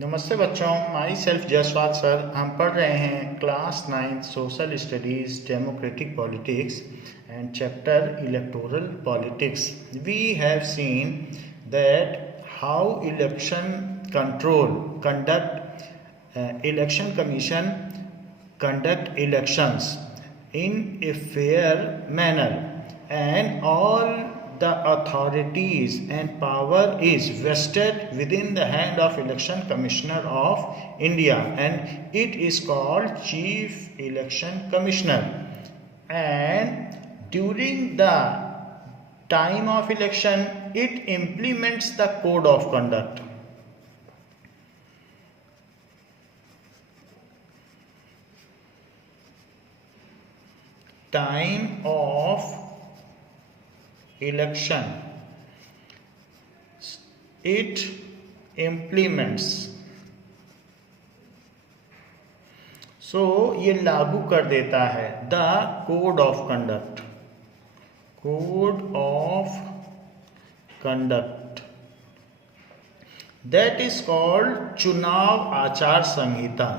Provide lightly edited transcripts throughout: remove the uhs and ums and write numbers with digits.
नमस्ते बच्चों, my self Jaswal sir. हम पढ़ रहे हैं class 9 social studies democratic politics and chapter electoral politics. We have seen that how election control conduct election commission conduct elections in a fair manner, and all the authorities and power is vested within the hand of election commissioner of India, and it is called chief election commissioner. And during the time of election it implements the code of conduct. Time of election it implements, so ये लागू कर देता है the code of conduct. Code of conduct that is called चुनाव आचार संहिता।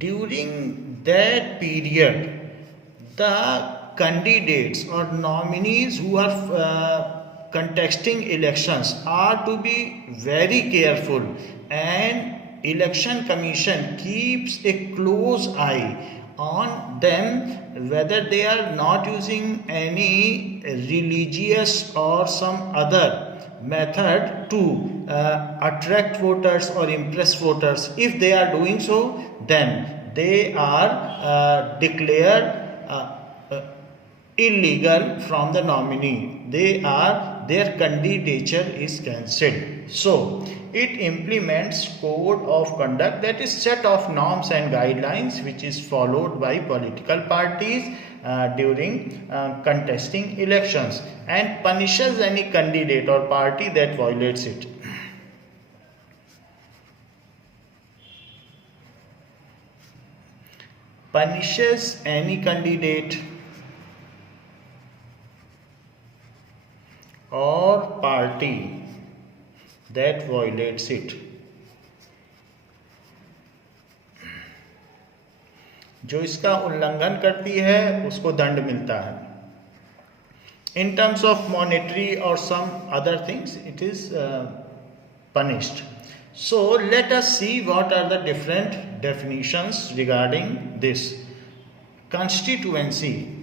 During that period, the candidates or nominees who are contesting elections are to be very careful, and election commission keeps a close eye on them whether they are not using any religious or some other method to attract voters or impress voters. If they are doing so, then they are declared illegal from the nominee. Their candidature is cancelled. So it implements code of conduct, that is set of norms and guidelines which is followed by political parties during contesting elections, and punishes any candidate or party that violates it. Punishes any candidate or party that violates it. जो इसका उल्लंघन करती है उसको दंड मिलता है। In terms of monetary or some other things, it is punished. So let us see what are the different definitions regarding this. Constituency.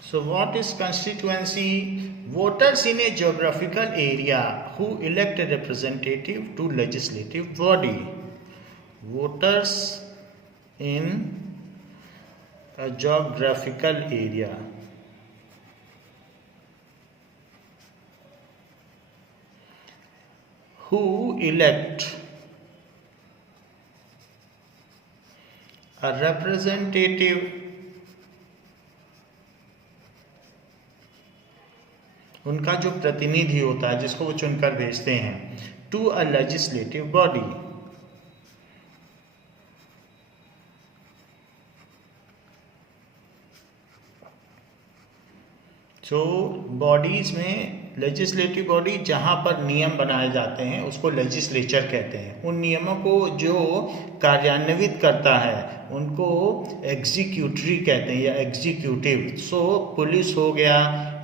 So what is constituency? Voters in a geographical area who elect a representative to legislative body. Voters in a geographical area who elect a representative उनका जो प्रतिनिधि होता है जिसको वो चुनकर भेजते हैं, to a legislative body. So bodies में लेजिस्लेटिव बॉडी जहाँ पर नियम बनाए जाते हैं उसको लेजिस्लेचर कहते हैं। उन नियमों को जो कार्यान्वित करता है उनको एग्जीक्यूटरी कहते हैं या एग्जीक्यूटिव। सो पुलिस हो गया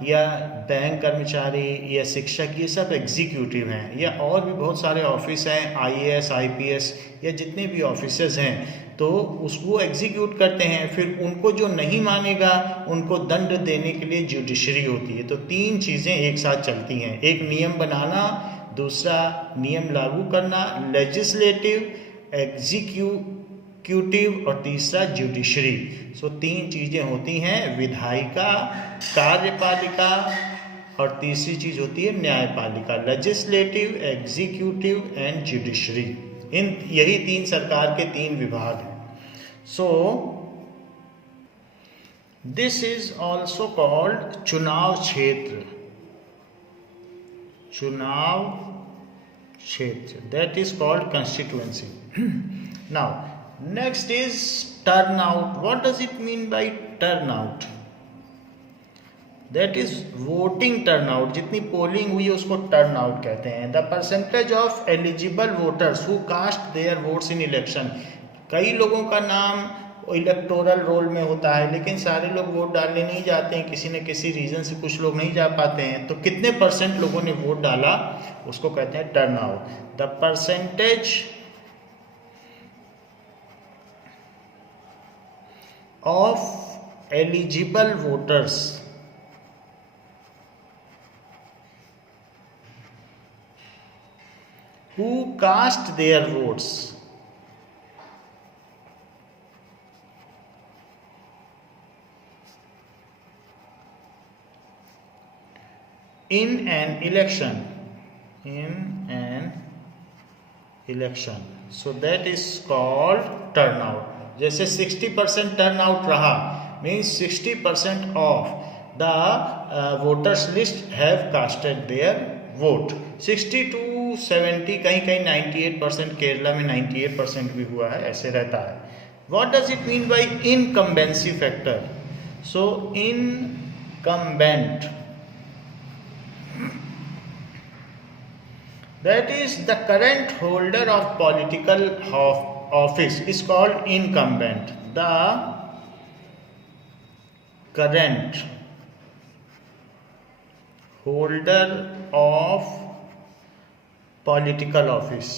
या बैंक कर्मचारी या शिक्षक, ये सब एग्जीक्यूटिव हैं। या और भी बहुत सारे ऑफिस हैं, आईएएस आईपीएस या जितने भी ऑफिसर्स हैं, तो उसको एग्जीक्यूट करते हैं। फिर उनको जो नहीं मानेगा उनको दंड देने के लिए जुडिशरी होती है। तो तीन चीज़ें एक साथ चलती हैं, एक नियम बनाना, दूसरा नियम लागू करना लेजिस्लेटिव, एग्जीक्यूटिव, और तीसरा जुडिशरी। सो तीन चीज़ें होती हैं, विधायिका, कार्यपालिका, और तीसरी चीज़ होती है न्यायपालिका। लेजिस्लेटिव, एग्जीक्यूटिव एंड जुडिशरी, यही तीन सरकार के तीन विभाग हैं। So this is also called चुनाव क्षेत्र। चुनाव क्षेत्र, that is called constituency. Now Next is turnout. What does it mean by turnout? That is voting turnout. जितनी पोलिंग हुई है उसको turnout कहते हैं. The percentage of eligible voters who cast their votes in election. कई लोगों का नाम इलेक्टोरल रोल में होता है, लेकिन सारे लोग वोट डालने नहीं जाते हैं, किसी न किसी रीज़न से कुछ लोग नहीं जा पाते हैं. तो कितने % लोगों ने वोट डाला उसको कहते हैं turnout. The percentage of eligible voters who cast their votes in an election. So that is called turnout. जैसे 60% turnout रहा means 60% of the voters list have casted their vote. 60 to 70, कहीं कहीं 98%, केरला में 98% भी हुआ है, ऐसे रहता है. What does it mean by incumbency factor? So incumbent, that is the current holder of political office is called incumbent. The current holder of political office.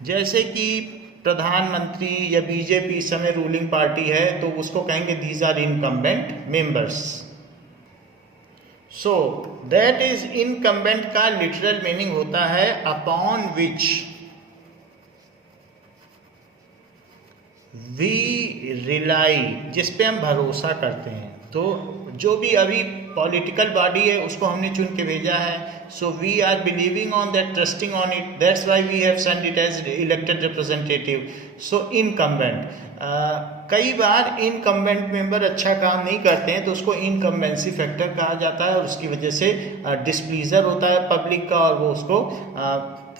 जैसे कि प्रधानमंत्री या बीजेपी इस समय रूलिंग पार्टी है तो उसको कहेंगे these are incumbent members. So that is incumbent का लिटरल मीनिंग होता है अपॉन विच वी रिलाई, जिस पे हम भरोसा करते हैं. तो जो भी अभी पॉलिटिकल बॉडी है उसको हमने चुन के भेजा है. So we are believing on that, trusting on it, that's why we have sent it as elected representative. So incumbent. कई बार इनकम्बेंट मेंबर अच्छा काम नहीं करते हैं तो उसको इनकम्बेंसी फैक्टर कहा जाता है और उसकी वजह से डिस्प्लीजर होता है पब्लिक का और वो उसको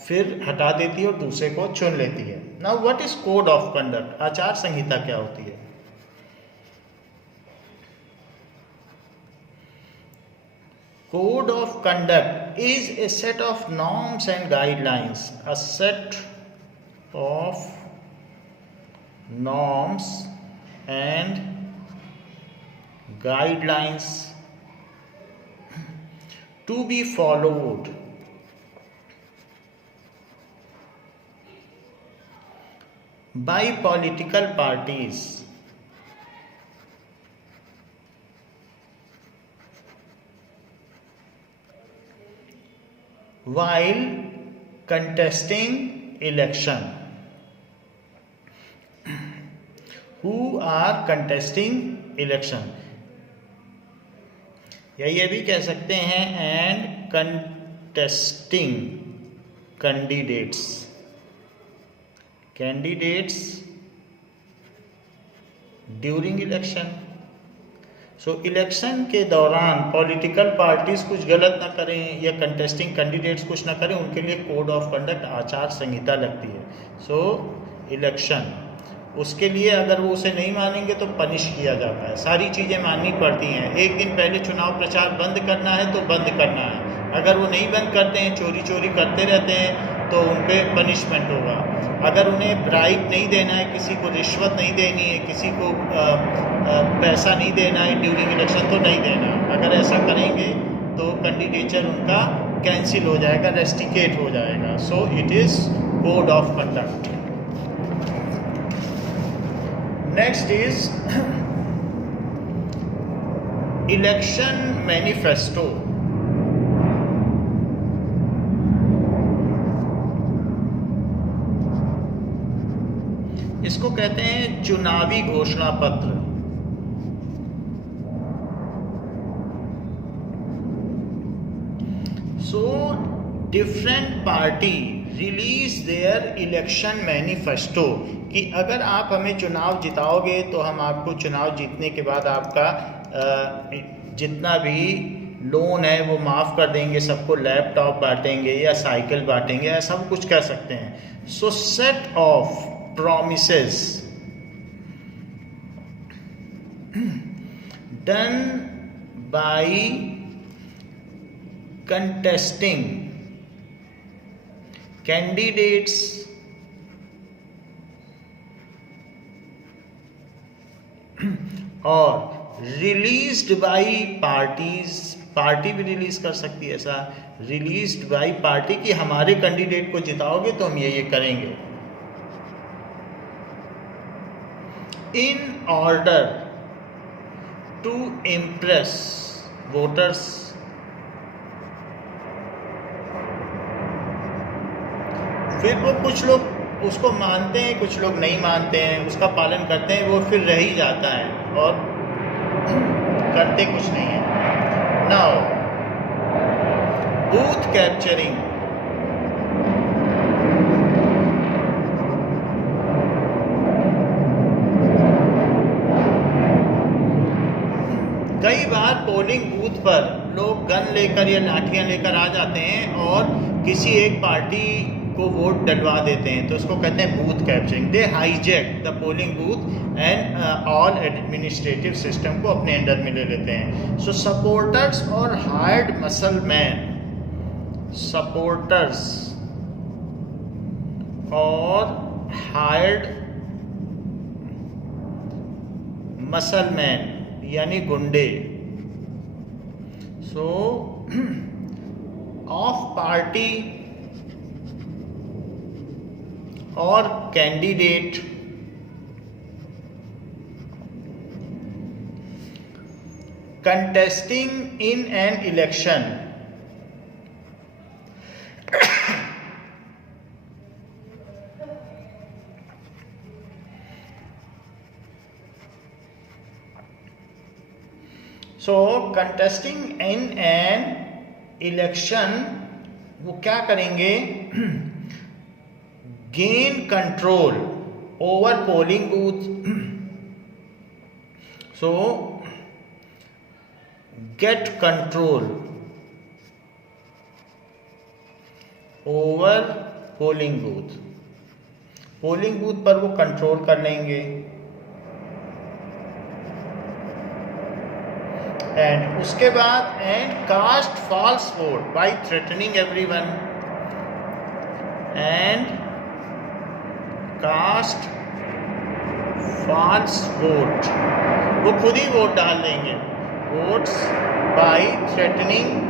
फिर हटा देती है और दूसरे को चुन लेती है. Now what is code of conduct? आचार संहिता क्या होती है? Code of conduct is a set of norms and guidelines. A set of norms and guidelines to be followed by political parties while contesting election. Who are contesting election? या ये भी कह सकते हैं and contesting candidates during election. So election के दौरान political parties कुछ गलत ना करें या कंटेस्टिंग कैंडिडेट्स कुछ ना करें, उनके लिए कोड ऑफ कंडक्ट आचार संहिता लगती है. सो इलेक्शन, उसके लिए अगर वो उसे नहीं मानेंगे तो पनिश किया जाता है. सारी चीज़ें माननी पड़ती हैं. एक दिन पहले चुनाव प्रचार बंद करना है तो बंद करना है. अगर वो नहीं बंद करते हैं, चोरी करते रहते हैं तो उन पर पनिशमेंट होगा. अगर उन्हें ब्राइब नहीं देना है, किसी को रिश्वत नहीं देनी है, किसी को पैसा नहीं देना है ड्यूरिंग इलेक्शन तो नहीं देना. अगर ऐसा करेंगे तो कैंडिडेचर उनका कैंसिल हो जाएगा, रेस्टिकेट हो जाएगा. So it is code of conduct. Next is election manifesto. इसको कहते हैं चुनावी घोषणा पत्र. So different party release there election manifesto कि अगर आप हमें चुनाव जिताओगे तो हम आपको चुनाव जीतने के बाद आपका जितना भी लोन है वो माफ़ कर देंगे, सबको लैपटॉप बांटेंगे या साइकिल बांटेंगे, ऐसा सब कुछ कह सकते हैं. सो set of promises done by contesting candidates और रिलीज्ड बाई पार्टीज, पार्टी भी रिलीज कर सकती है ऐसा, रिलीज्ड बाई पार्टी कि हमारे कैंडिडेट को जिताओगे तो हम ये करेंगे. In order to impress voters, फिर वो कुछ लोग उसको मानते हैं, कुछ लोग नहीं मानते हैं, उसका पालन करते हैं, वो फिर रह ही जाता है और करते कुछ नहीं है. Now booth capturing. कई बार पोलिंग बूथ पर लोग गन लेकर या लाठियां लेकर आ जाते हैं और किसी एक पार्टी को वोट डलवा देते हैं, तो उसको कहते हैं booth capturing. They hijack the polling booth and all administrative system को अपने अंडर में ले लेते हैं. सो सपोर्टर्स और हायर्ड मसल मैन, सपोर्टर्स और हायर्ड मसल मैन यानी गुंडे, सो ऑफ पार्टी और candidate contesting in an election so contesting in an election वो क्या करेंगे, gain control over polling booth. सो gate control over polling booth. Polling booth पर वो control कर लेंगे. एंड उसके बाद and cast false vote by threatening everyone. And cast false vote, वो खुद ही वोट डाल देंगे. Votes by threatening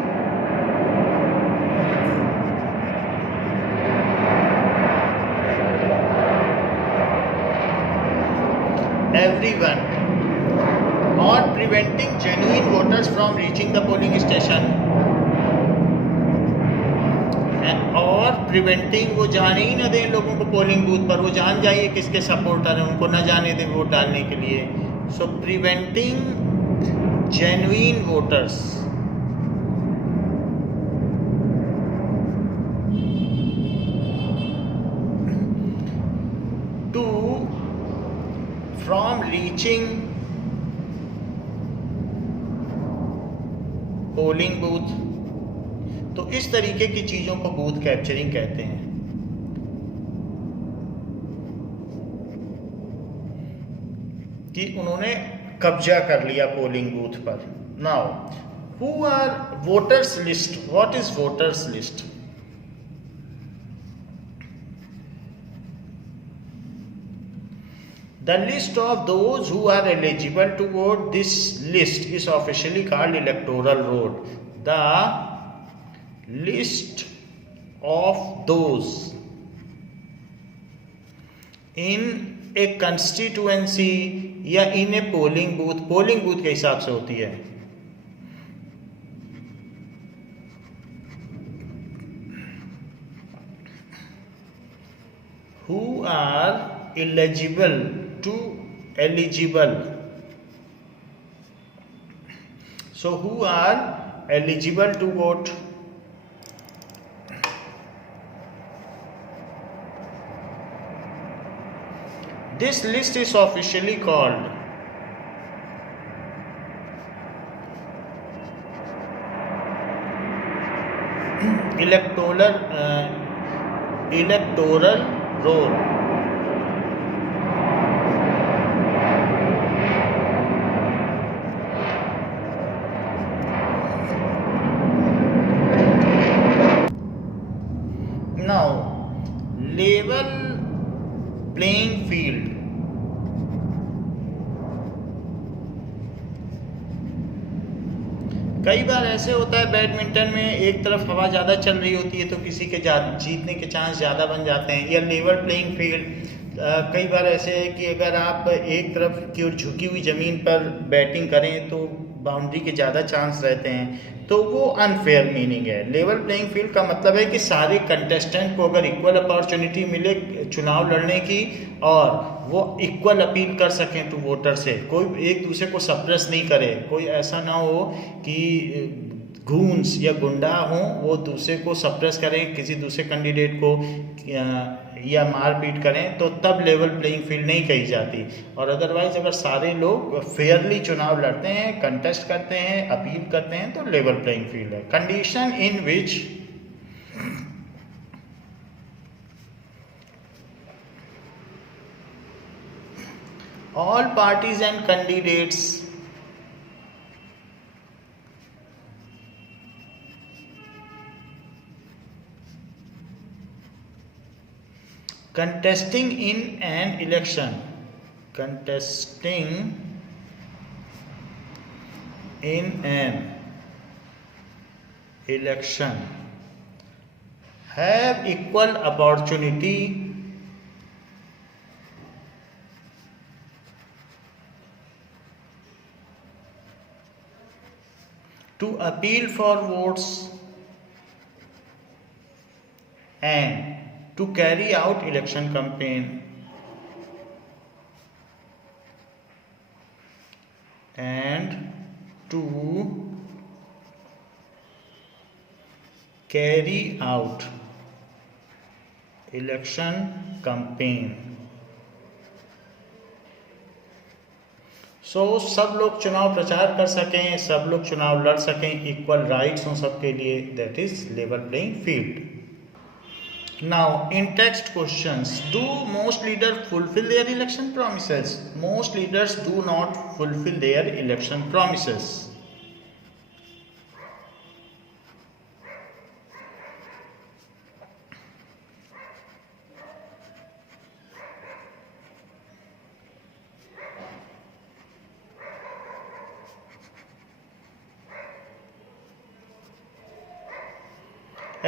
everyone or preventing genuine voters from reaching the polling station. और प्रिवेंटिंग, वो जाने ही ना दें लोगों को पोलिंग बूथ पर, वो जान जाइए किसके सपोर्टर हैं, उनको ना जाने दें वोट डालने के लिए. So preventing genuine voters. To from reaching polling booth. तो इस तरीके की चीज़ों को बूथ कैप्चरिंग कहते हैं. कि उन्होंने कब्जा कर लिया पोलिंग बूथ पर. Now who are voters list. What is voters list? The list of those who are eligible to vote. This list is officially called electoral roll. The list of those in a constituency या in a polling booth. polling booth के हिसाब से होती है. Who are eligible to eligible. So who are eligible to vote? This list is officially called electoral roll. Now, level playing field. कई बार ऐसे होता है बैडमिंटन में एक तरफ हवा ज़्यादा चल रही होती है तो किसी के जीतने के चांस ज़्यादा बन जाते हैं, या लेवल प्लेइंग फील्ड। कई बार ऐसे है कि अगर आप एक तरफ की ओर झुकी हुई ज़मीन पर बैटिंग करें तो बाउंड्री के ज़्यादा चांस रहते हैं, तो वो अनफेयर मीनिंग है। लेवल प्लेइंग फील्ड का मतलब है कि सारे कंटेस्टेंट को अगर इक्वल अपॉर्चुनिटी मिले चुनाव लड़ने की और वो इक्वल अपील कर सकें टू वोटर से, कोई एक दूसरे को सप्रेस नहीं करे, कोई ऐसा ना हो कि गूंस या गुंडा हों वो दूसरे को सप्रेस करें, किसी दूसरे कैंडिडेट को या मारपीट करें, तो तब लेवल प्लेइंग फील्ड नहीं कही जाती। और अदरवाइज अगर सारे लोग फेयरली चुनाव लड़ते हैं, कंटेस्ट करते हैं, अपील करते हैं, तो लेवल प्लेइंग फील्ड है। Condition in which all parties and candidates contesting in an election have equal opportunity to appeal for votes and to carry out election campaign and to carry out election campaign। सब लोग चुनाव प्रचार कर सकें, सब लोग चुनाव लड़ सकें, इक्वल राइट्स हों सबके लिए, that is level playing field. Now in text questions, do most leader fulfil there election promises? Most leaders do not fulfil there election promises.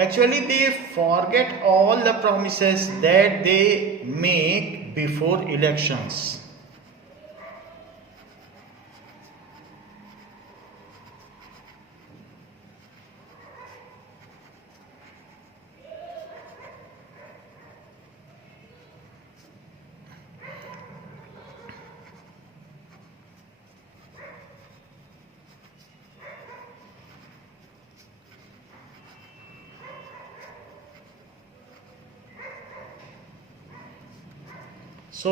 Actually, they forget all the promises that they make before elections. So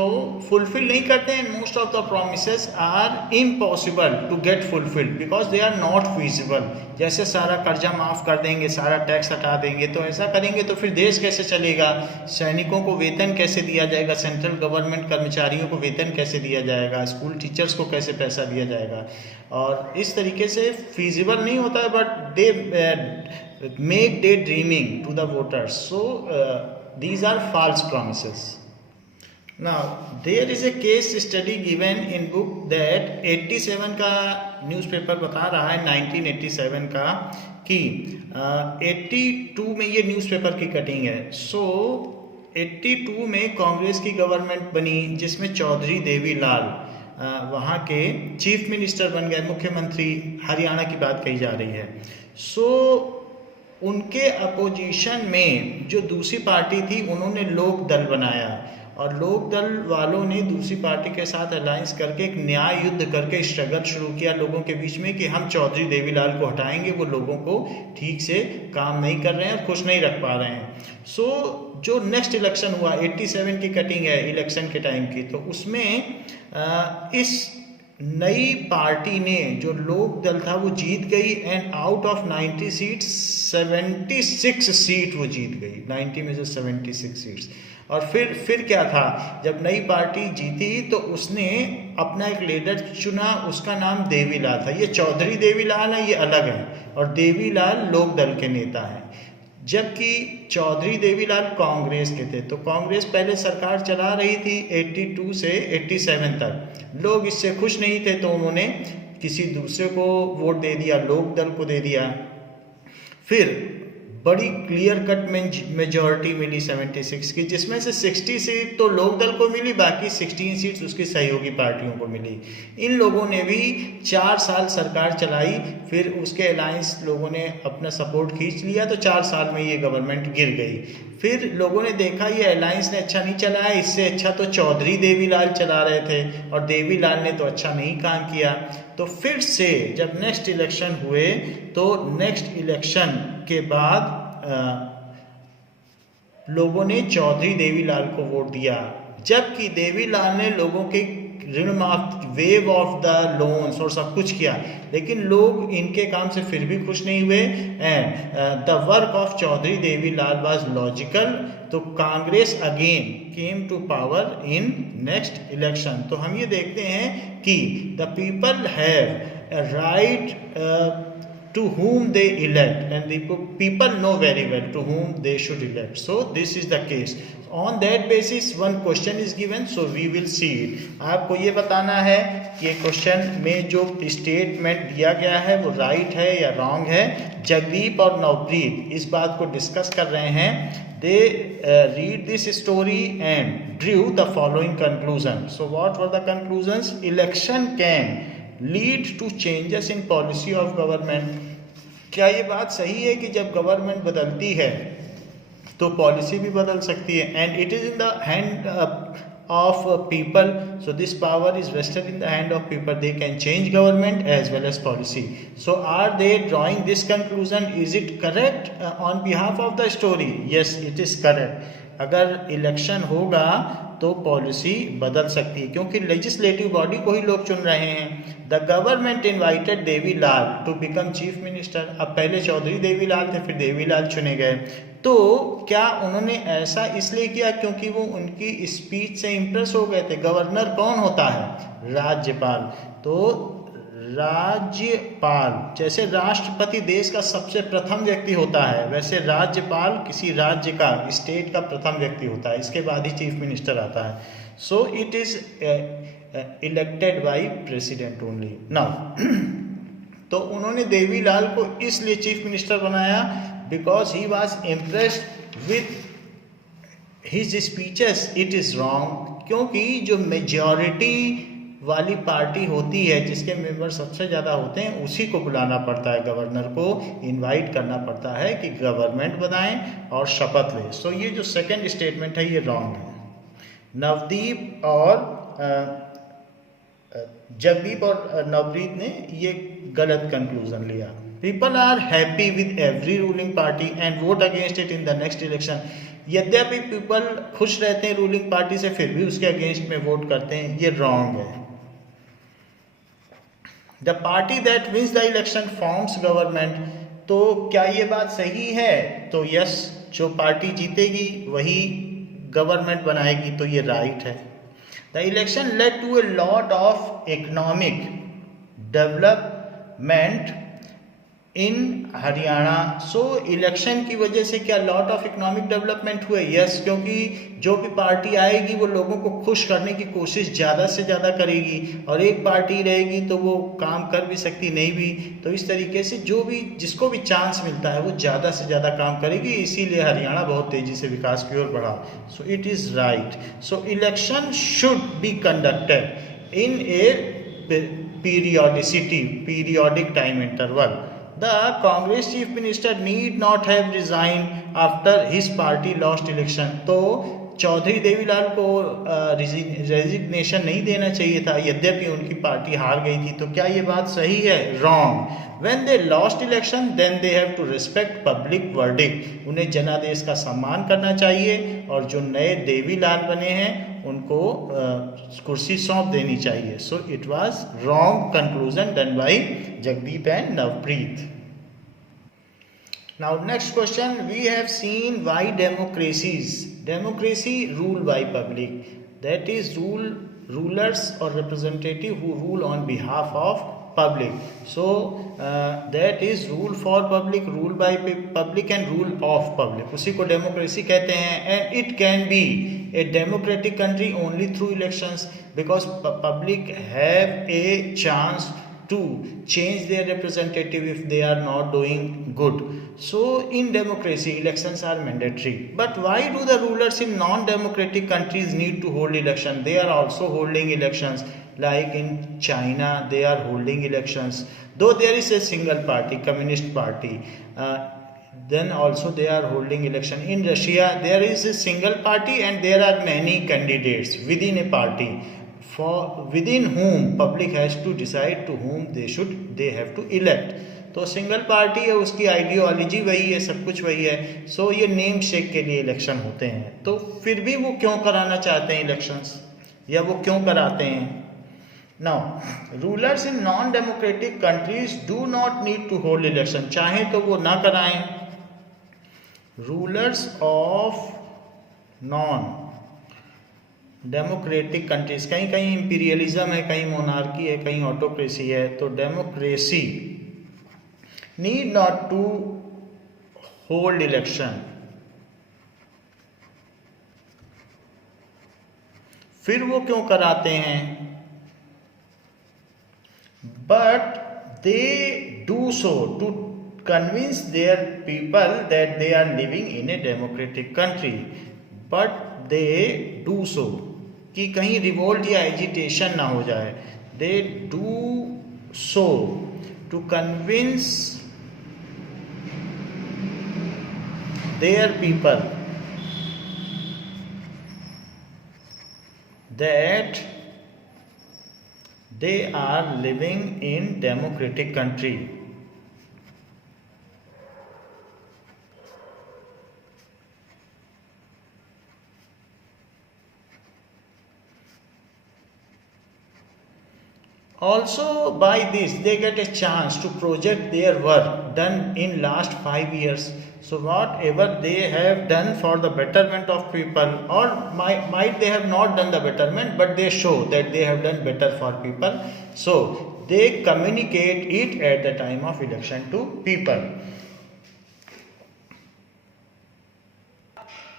fulfil नहीं करते हैं। Most of the promises are impossible to get fulfilled because they are not feasible. जैसे सारा कर्जा माफ़ कर देंगे, सारा टैक्स हटा देंगे, तो ऐसा करेंगे तो फिर देश कैसे चलेगा? सैनिकों को वेतन कैसे दिया जाएगा? सेंट्रल गवर्नमेंट कर्मचारियों को वेतन कैसे दिया जाएगा? स्कूल टीचर्स को कैसे पैसा दिया जाएगा? और इस तरीके से फीजिबल नहीं होता है, but they make day dreaming to the voters. So these are false promises. Now there is a case study given in book that 87 का न्यूज़पेपर बता रहा है 1987 का कि 82 में ये न्यूज़पेपर की कटिंग है। सो 82 में कांग्रेस की गवर्नमेंट बनी जिसमें चौधरी देवीलाल वहाँ के चीफ मिनिस्टर बन गए, मुख्यमंत्री। हरियाणा की बात कही जा रही है। सो उनके अपोजिशन में जो दूसरी पार्टी थी उन्होंने लोक दल बनाया, और लोक दल वालों ने दूसरी पार्टी के साथ अलायंस करके एक न्याय युद्ध करके स्ट्रगल शुरू किया लोगों के बीच में कि हम चौधरी देवीलाल को हटाएंगे, वो लोगों को ठीक से काम नहीं कर रहे हैं, खुश नहीं रख पा रहे हैं। सो जो नेक्स्ट इलेक्शन हुआ 87 की कटिंग है इलेक्शन के टाइम की, तो उसमें इस नई पार्टी ने, जो लोक दल था, वो जीत गई and out of 90 seats 76 seat वो जीत गई, 90 में से 76 सीट्स। और फिर क्या था, जब नई पार्टी जीती तो उसने अपना एक लीडर चुना, उसका नाम देवीलाल था। ये चौधरी देवीलाल है, ये अलग है, और देवीलाल लोक दल के नेता हैं। जबकि चौधरी देवीलाल कांग्रेस के थे। तो कांग्रेस पहले सरकार चला रही थी 82 से 87 तक। लोग इससे खुश नहीं थे तो उन्होंने किसी दूसरे को वोट दे दिया, लोक दल को दे दिया। फिर बड़ी क्लियर कट मेजॉरिटी मिली 76 की, जिसमें से 60 सीट तो लोक दल को मिली, बाकी 16 सीट्स उसकी सहयोगी पार्टियों को मिली। इन लोगों ने भी 4 साल सरकार चलाई, फिर उसके अलायंस लोगों ने अपना सपोर्ट खींच लिया, तो 4 साल में ये गवर्नमेंट गिर गई। फिर लोगों ने देखा ये अलायंस ने अच्छा नहीं चलाया, इससे अच्छा तो चौधरी देवीलाल चला रहे थे, और देवीलाल ने तो अच्छा नहीं काम किया। तो फिर से जब नेक्स्ट इलेक्शन हुए, तो नेक्स्ट इलेक्शन के बाद लोगों ने चौधरी देवीलाल को वोट दिया, जबकि देवीलाल ने लोगों के ऋण माफ, वेव ऑफ द लोन्स और सब कुछ किया, लेकिन लोग इनके काम से फिर भी खुश नहीं हुए। And the work of Chaudhary Devilal was logical, तो Congress again came to power in next election. तो हम ये देखते हैं कि the people have a right to whom they elect, and the people know very well to whom they should elect. So this is the case. On that basis one question is given, so we will see it. आपको ये बताना है कि question में जो statement दिया गया है वो राइट है या रॉन्ग है। जगदीप और नवप्रीत इस बात को डिस्कस कर रहे हैं। They read this story and drew the following conclusion. So what were the conclusions? Election can lead to changes in policy of government. क्या ये बात सही है कि जब गवर्नमेंट बदलती है तो पॉलिसी भी बदल सकती है? And it is in the hand of people, so this power is vested in the hand of people. They can change government as well as policy. So are they drawing this conclusion? Is it correct on behalf of the story? Yes, it is correct. अगर election होगा तो policy बदल सकती है, क्योंकि legislative body को ही लोग चुन रहे हैं। The government invited Devi Lal to become chief minister. अब पहले चौधरी देवीलाल थे, फिर देवीलाल चुने गए। तो क्या उन्होंने ऐसा इसलिए किया क्योंकि वो उनकी स्पीच से इम्प्रेस हो गए थे? गवर्नर कौन होता है? राज्यपाल। तो राज्यपाल, जैसे राष्ट्रपति देश का सबसे प्रथम व्यक्ति होता है, वैसे राज्यपाल किसी राज्य का, स्टेट का प्रथम व्यक्ति होता है, इसके बाद ही चीफ मिनिस्टर आता है। So it is elected by president only. Now तो उन्होंने देवीलाल को इसलिए चीफ मिनिस्टर बनाया because he was impressed with his speeches. It is wrong, क्योंकि जो मेजॉरिटी वाली पार्टी होती है, जिसके मेंबर सबसे ज़्यादा होते हैं, उसी को बुलाना पड़ता है, गवर्नर को इनवाइट करना पड़ता है कि गवर्नमेंट बनाएं और शपथ लें। सो ये जो सेकंड स्टेटमेंट है ये रॉन्ग है। नवदीप और जगदीप और नवप्रीत ने ये गलत कंक्लूजन लिया। People are happy with every ruling party and vote against it in the next election. यद्यपि पीपल खुश रहते हैं रूलिंग पार्टी से, फिर भी उसके अगेंस्ट में वोट करते हैं, ये रॉन्ग है। The party that wins the election forms government. तो क्या ये बात सही है? तो यस, जो पार्टी जीतेगी वही गवर्नमेंट बनाएगी, तो ये राइट है। The election led to a lot of economic development in Haryana. So election की वजह से क्या लॉट ऑफ इकोनॉमिक डेवलपमेंट हुए? यस, क्योंकि जो भी पार्टी आएगी वो लोगों को खुश करने की कोशिश ज़्यादा से ज़्यादा करेगी, और एक पार्टी रहेगी तो वो काम कर भी सकती, नहीं भी। तो इस तरीके से जो भी, जिसको भी चांस मिलता है वो ज़्यादा से ज़्यादा काम करेगी, इसीलिए हरियाणा बहुत तेज़ी से विकास की ओर बढ़ा। So it is right. So election should be conducted in A periodic time interval. The Congress chief minister need not have resigned after his party lost election. तो चौधरी देवीलाल को रेजिग्नेशन नहीं देना चाहिए था, यद्यपि उनकी पार्टी हार गई थी। तो क्या ये बात सही है? Wrong. When they lost election, then they have to respect public verdict. उन्हें जनादेश का सम्मान करना चाहिए, और जो नए देवीलाल बने हैं उनको कुर्सी सौंप देनी चाहिए. So it was wrong conclusion done by Jagdeep and Navpreet. Now next question, we have seen why democracy rule by public, that is rulers or representative who rule on behalf of public. So that is rule for public, rule by public and rule of public, उसी को democracy कहते हैं. And it can be a democratic country only through elections, because public have a chance to change their representative if they are not doing good. So in democracy elections are mandatory. But why do the rulers in non-democratic countries need to hold election? They are also holding elections, like in China they are holding elections, though there is a single party, communist party, then also they are holding election. In Russia there is a single party and there are many candidates within a party, for within whom public has to decide to whom they have to elect. तो single party है, उसकी ideology वही है, सब कुछ वही है. सो ये नेम शेक के लिए इलेक्शन होते हैं. तो फिर भी वो क्यों कराना चाहते हैं इलेक्शंस, या वो क्यों कराते हैं? Now rulers in non democratic countries do not need to hold election. चाहे तो वो ना कराएं. Rulers of non democratic countries, कहीं कहीं इंपीरियलिज्म है, कहीं मोनार्की है, कहीं ऑटोक्रेसी है. तो democracy need not to hold election. फिर वो क्यों कराते हैं? But they do so to convince their people that they are living in a democratic country. But they do so कि कहीं रिवोल्ट या एजिटेशन ना हो जाए. They do so to convince their people that they are living in democratic country. Also by this they get a chance to project their work done in last 5 years. So whatever they have done for the betterment of people, or might they have not done the betterment, but they show that they have done better for people. So they communicate it at the time of election to people.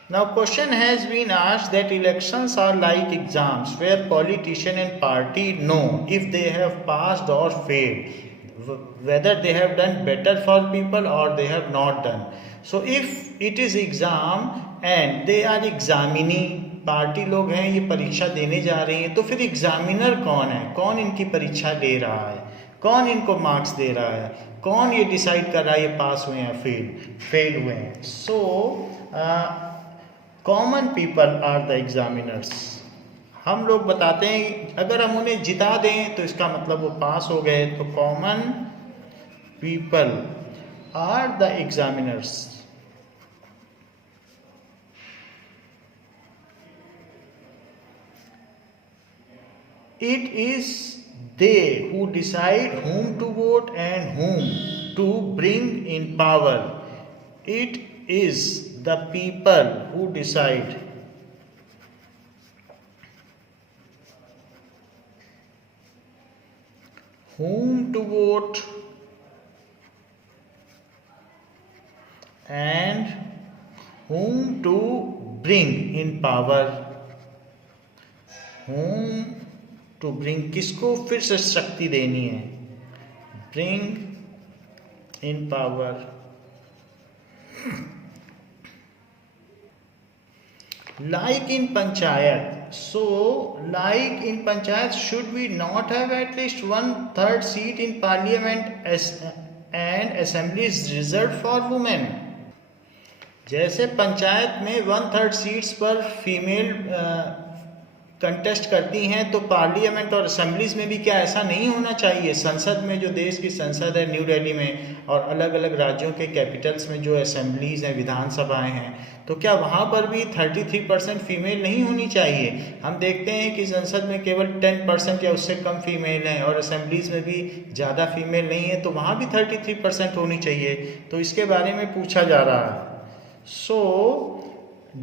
Now question has been asked that elections are like exams where politician and party know if they have passed or failed, whether they have done better for people or they have not done. So if it is exam and they are examining, party लोग हैं, ये परीक्षा देने जा रही हैं, तो फिर एग्जामिनर कौन है? कौन इनकी परीक्षा ले रहा है? कौन इनको मार्क्स दे रहा है? कौन ये डिसाइड कर रहा है ये पास हुए हैं फेल हुए हैं? So common people are the examiners. हम लोग बताते हैं, अगर हम उन्हें जिता दें तो इसका मतलब वो पास हो गए. तो common people are the examiners. It is they who decide whom to vote and whom to bring in power. It is the people who decide whom to vote and whom to bring in power. Whom to bring, किसको फिर से शक्ति देनी है? Bring in power. Like in panchayat, so like in panchayat, should we not have at least 1/3 seat in parliament and assembly is reserved for women? जैसे पंचायत में 1/3 seats पर female contest करती हैं, तो पार्लियामेंट और असेंबलीज में भी क्या ऐसा नहीं होना चाहिए? संसद में, जो देश की संसद है न्यू दिल्ली में, और अलग अलग राज्यों के कैपिटल्स में जो असेंबलीज हैं, विधानसभाएं हैं, तो क्या वहाँ पर भी 33% फीमेल नहीं होनी चाहिए? हम देखते हैं कि संसद में केवल 10% या उससे कम फीमेल हैं, और असेंबलीज में भी ज़्यादा फीमेल नहीं है, तो वहाँ भी 33% होनी चाहिए। तो इसके बारे में पूछा जा रहा है। सो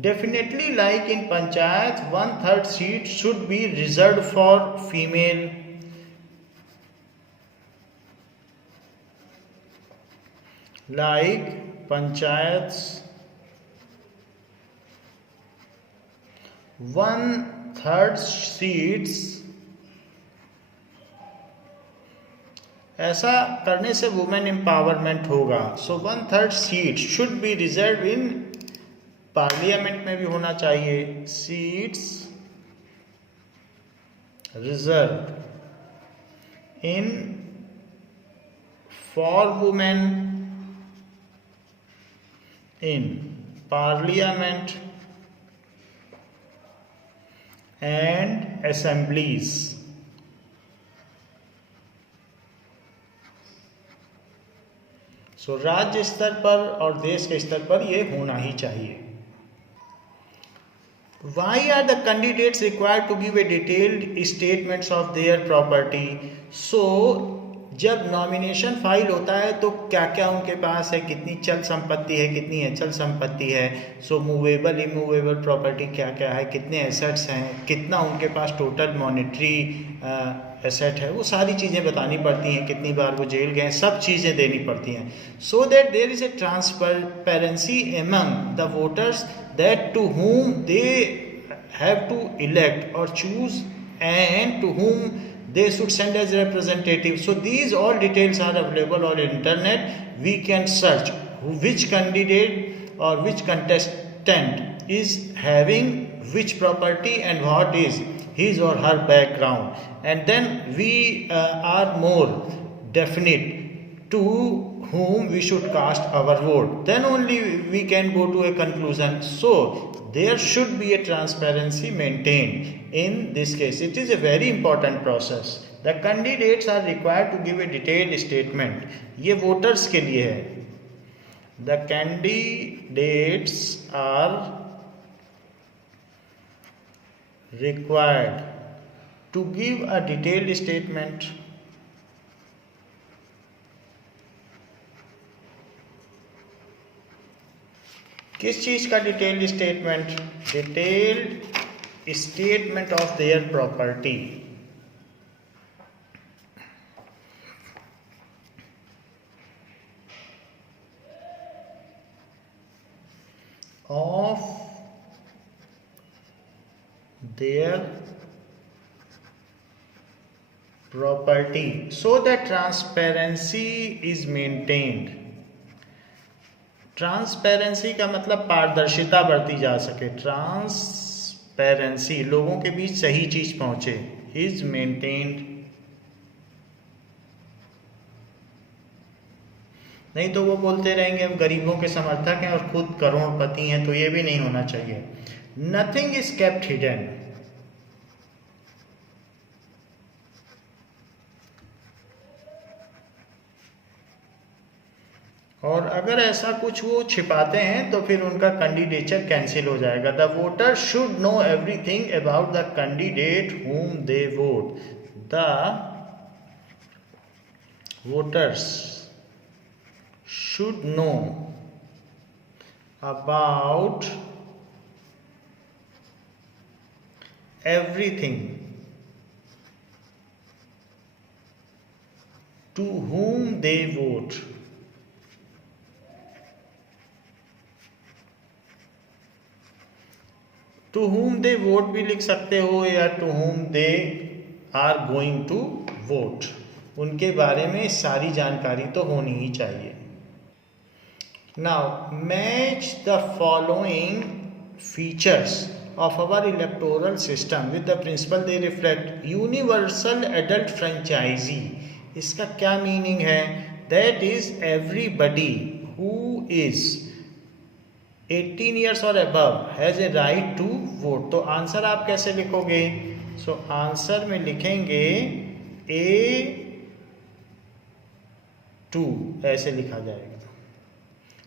definitely, like in panchayat, 1/3 seat should be reserved for female. Like panchayats, 1/3 seats, ऐसा करने से वुमेन एम्पावरमेंट होगा। So 1/3 seat should be reserve in, parliament में भी होना चाहिए, seats reserve in for women in parliament and assemblies. So राज्य स्तर पर और देश के स्तर पर यह होना ही चाहिए। Why are the candidates required to give a detailed statements of their property? So, जब नॉमिनेशन फाइल होता है तो क्या क्या उनके पास है, कितनी चल संपत्ति है, कितनी अचल संपत्ति है, सो मूवेबल इमूवेबल प्रॉपर्टी क्या क्या है, कितने एसेट्स हैं, कितना उनके पास टोटल मॉनेटरी एसेट है, वो सारी चीज़ें बतानी पड़ती हैं, कितनी बार वो जेल गए, सब चीज़ें देनी पड़ती हैं। So that there is a transparency among the voters that to whom they have to elect or choose and to whom they should send as representatives. So these all details are available on internet. We can search which candidate or which contestant is having which property and what is his or her background, and then we are more definite to whom we should cast our vote. Then only we can go to a conclusion. So there should be a transparency maintained in this case. It is a very important process. The candidates are required to give a detailed statement. ये voters के लिए है. The candidates are required to give a detailed statement किस चीज़ का detailed statement? Detailed statement of their property. Of their property so that transparency is maintained. Transparency का मतलब पारदर्शिता बरती जा सके, ट्रांसपेरेंसी लोगों के बीच सही चीज पहुंचे, इज मेंटेन्ड। नहीं तो वो बोलते रहेंगे हम गरीबों के समर्थक हैं और खुद करोड़पति हैं, तो ये भी नहीं होना चाहिए। Nothing is kept hidden. और अगर ऐसा कुछ वो छिपाते हैं तो फिर उनका कैंडिडेचर कैंसिल हो जाएगा। The voter should know everything about the candidate whom they vote. The voters should know about everything to whom they vote. To whom they vote भी लिख सकते हो, या to whom they are going to vote, उनके बारे में सारी जानकारी तो होनी ही चाहिए। Now match the following features of our electoral system with the principle they reflect. Universal adult franchisee, इसका क्या मीनिंग है? That is everybody who is 18 years और above has a right to vote. तो आंसर आप कैसे लिखोगे? So answer में लिखेंगे A2 ऐसे लिखा जाएगा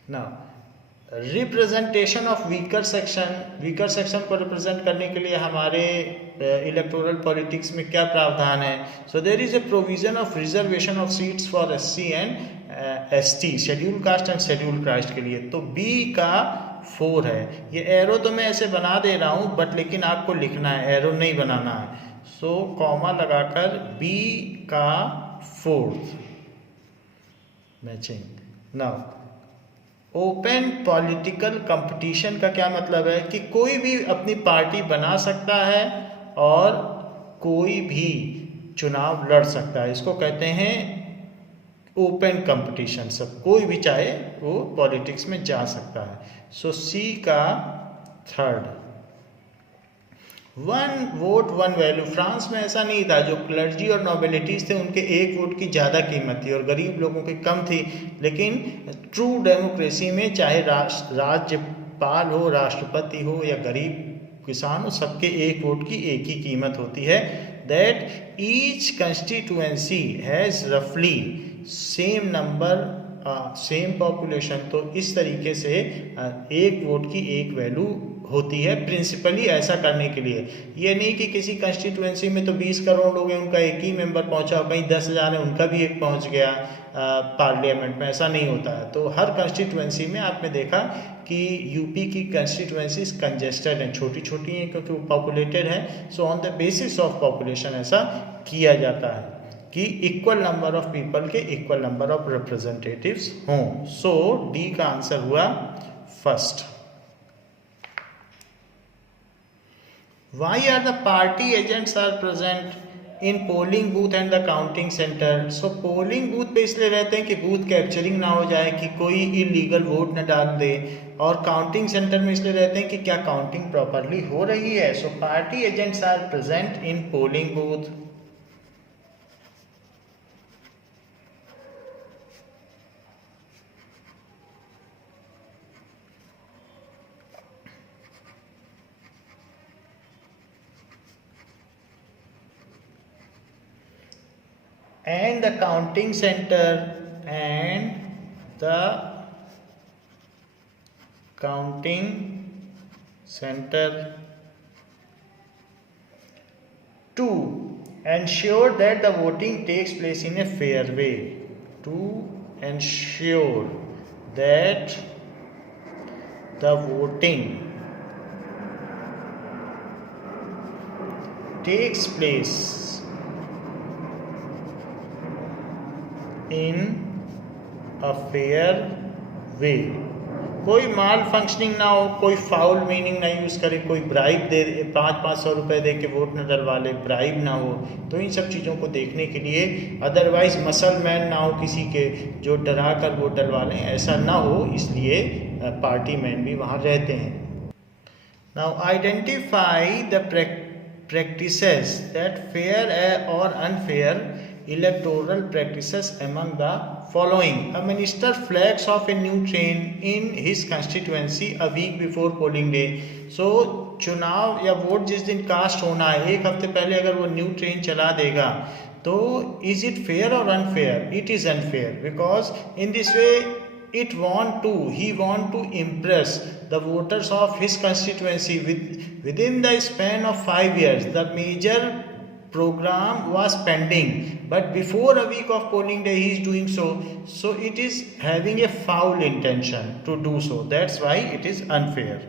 ना। रिप्रेजेंटेशन ऑफ वीकर सेक्शन को रिप्रेजेंट करने के लिए हमारे इलेक्टोरल पॉलिटिक्स में क्या प्रावधान है? So there is a provision of reservation of seats for SC and ST, schedule caste and schedule caste के लिए। तो B का 4 है। ये एरो तो मैं ऐसे बना दे रहा हूँ बट लेकिन आपको लिखना है, एरो नहीं बनाना है। सो कॉमा लगाकर B का 4th matching. Now open political competition का क्या मतलब है? कि कोई भी अपनी पार्टी बना सकता है और कोई भी चुनाव लड़ सकता है। इसको कहते हैं ओपन कंपटीशन। सब कोई भी चाहे वो पॉलिटिक्स में जा सकता है। सो C का 3rd। 1 vote 1 value. फ्रांस में ऐसा नहीं था। जो क्लर्जी और नोबिलिटीज थे उनके एक वोट की ज़्यादा कीमत थी और गरीब लोगों की कम थी। लेकिन ट्रू डेमोक्रेसी में चाहे राज्यपाल हो, राष्ट्रपति हो या गरीब किसान हो, सबके एक वोट की एक ही कीमत होती है। दैट ईच कंस्टिट्यूएंसी हैज़ रफली सेम नंबर सेम पॉपुलेशन। तो इस तरीके से एक वोट की एक वैल्यू होती है प्रिंसिपली ऐसा करने के लिए। ये नहीं कि किसी कंस्टिट्यूएंसी में तो 20 करोड़ लोग हैं, उनका एक ही मेंबर पहुंचा, कहीं 10,000 है उनका भी एक पहुंच गया पार्लियामेंट में, ऐसा नहीं होता है। तो हर कंस्टिट्यूएंसी में आपने देखा कि यूपी की कंस्टिट्यूएंसीज कंजेस्टेड हैं, छोटी छोटी हैं क्योंकि वो पॉपुलेटेड है। So on the basis of population ऐसा किया जाता है कि इक्वल नंबर ऑफ पीपल के इक्वल नंबर ऑफ रिप्रेजेंटेटिव्स हों। सो डी का आंसर हुआ 1st। Why are the party agents are present in polling booth and the counting center? So polling booth पे इसलिए रहते हैं कि बूथ कैप्चरिंग ना हो जाए, कि कोई इलीगल वोट ना डाल दे। और काउंटिंग सेंटर में इसलिए रहते हैं कि क्या काउंटिंग प्रॉपरली हो रही है। So party agents are present in polling booth. And the counting center to ensure that the voting takes place in a fair way. To ensure that the voting takes place in a fair way. कोई माल functioning ना हो, कोई foul meaning ना use करे, कोई bribe दे 500-500 रुपये दे के vote न डलवा ले, ब्राइब ना हो। तो इन सब चीज़ों को देखने के लिए, अदरवाइज मसल मैन ना हो किसी के जो डरा कर वोट डलवा लें, ऐसा ना हो, इसलिए पार्टी मैन भी वहाँ रहते हैं। Now identify the practices that fair or unfair electoral practices among the following. A minister flags off a new train in his constituency a week before polling day. So चुनाव या vote जिस दिन cast होना है, एक हफ्ते पहले अगर वो न्यू ट्रेन चला देगा, तो इज इट फेयर और unfair? It is unfair, because in this way he want to impress the voters of his constituency within the span of 5 years. The major program was pending, but before a week of polling day he is doing so it is having a foul intention to do so. That's why it is unfair.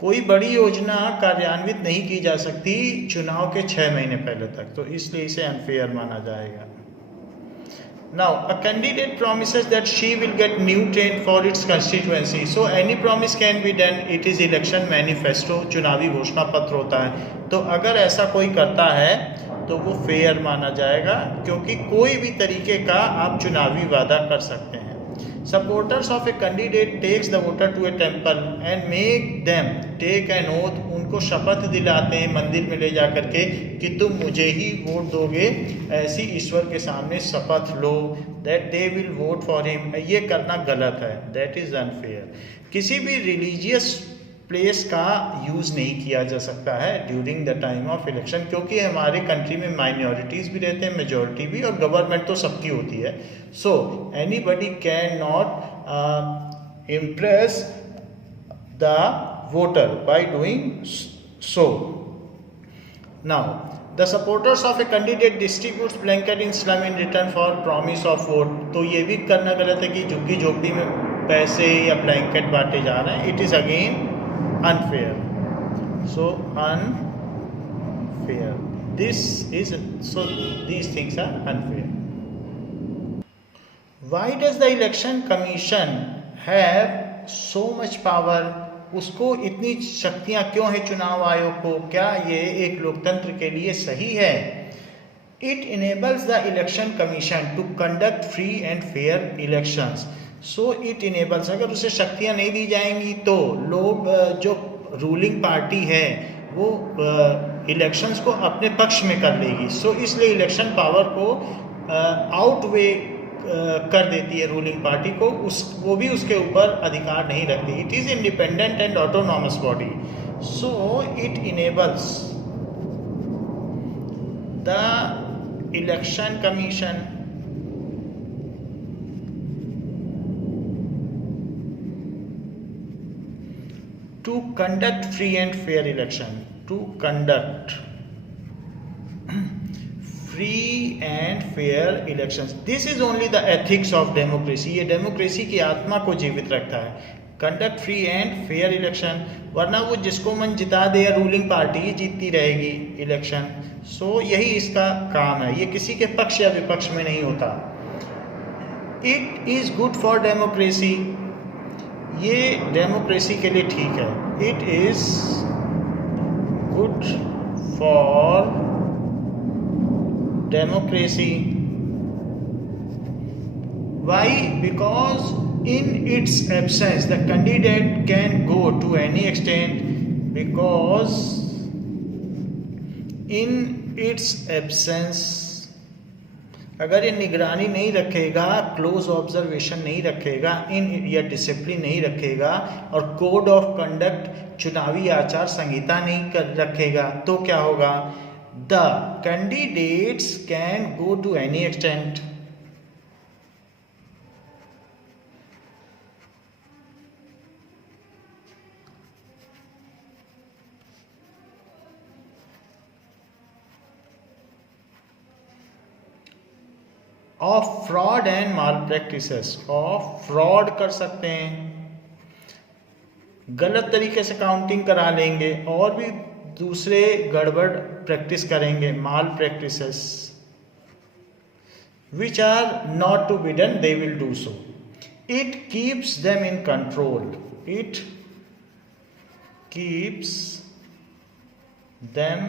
कोई बड़ी योजना कार्यान्वित नहीं की जा सकती चुनाव के 6 महीने पहले तक, तो इसलिए इसे अनफेयर माना जाएगा। Now, a candidate promises that she will get new train for its constituency. So, any promise can be done. It is election manifesto, चुनावी घोषणा पत्र होता है। तो अगर ऐसा कोई करता है तो वो फेयर माना जाएगा, क्योंकि कोई भी तरीके का आप चुनावी वादा कर सकते हैं। Supporters of a candidate takes the voter to a temple and make them take an oath. उनको शपथ दिलाते हैं मंदिर में ले जा करके कि तुम मुझे ही वोट दोगे, ऐसी ईश्वर के सामने शपथ लो, that they will vote for him. ये करना गलत है, दैट इज अनफेयर। किसी भी रिलीजियस प्लेस का यूज़ नहीं किया जा सकता है during the time of election, क्योंकि हमारे कंट्री में माइनॉरिटीज़ भी रहते हैं, मेजॉरिटी भी, और गवर्नमेंट तो सबकी होती है। So anybody can not impress the voter by doing so. Now the supporters of a candidate distributes blanket in slum in return for promise of vote. तो ये भी करना गलत है कि झुग्गी झोपड़ी में पैसे या ब्लैंकेट बांटे जा रहे हैं। It is again unfair. So unfair. So these things are unfair. Why does the election commission have so much power? उसको इतनी शक्तियां क्यों है चुनाव आयोग को? क्या ये एक लोकतंत्र के लिए सही है? It enables the election commission to conduct free and fair elections. So it enables, अगर उसे शक्तियाँ नहीं दी जाएंगी तो लोग, जो रूलिंग पार्टी है वो इलेक्शंस को अपने पक्ष में कर लेगी। सो इसलिए इलेक्शन पावर को आउटवे कर देती है रूलिंग पार्टी को, वो भी उसके ऊपर अधिकार नहीं रखती। It is independent and autonomous body. So it enables the election commission to conduct free and fair election, to conduct free and fair elections. This is only the ethics of democracy. ये democracy की आत्मा को जीवित रखता है, conduct free and fair election। वरना वो जिसको मन जिता दे, रूलिंग पार्टी ही जीतती रहेगी इलेक्शन। सो यही इसका काम है, ये किसी के पक्ष या विपक्ष में नहीं होता। It is good for democracy, ये डेमोक्रेसी के लिए ठीक है। It is good for democracy. Why? Because in its absence the candidate can go to any extent, because in its absence, अगर ये निगरानी नहीं रखेगा, क्लोज ऑब्जर्वेशन नहीं रखेगा, इन या डिसिप्लिन नहीं रखेगा, और कोड ऑफ कंडक्ट चुनावी आचार संहिता नहीं रखेगा, तो क्या होगा? The candidates can go to any extent. Of fraud and malpractices, of fraud कर सकते हैं, गलत तरीके से काउंटिंग करा लेंगे, और भी दूसरे गड़बड़ प्रैक्टिस करेंगे, malpractices, which are not to be done, they will do so. It keeps them in control, it keeps them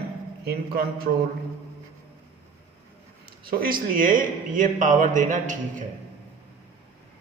in control. So इसलिए ये पावर देना ठीक है।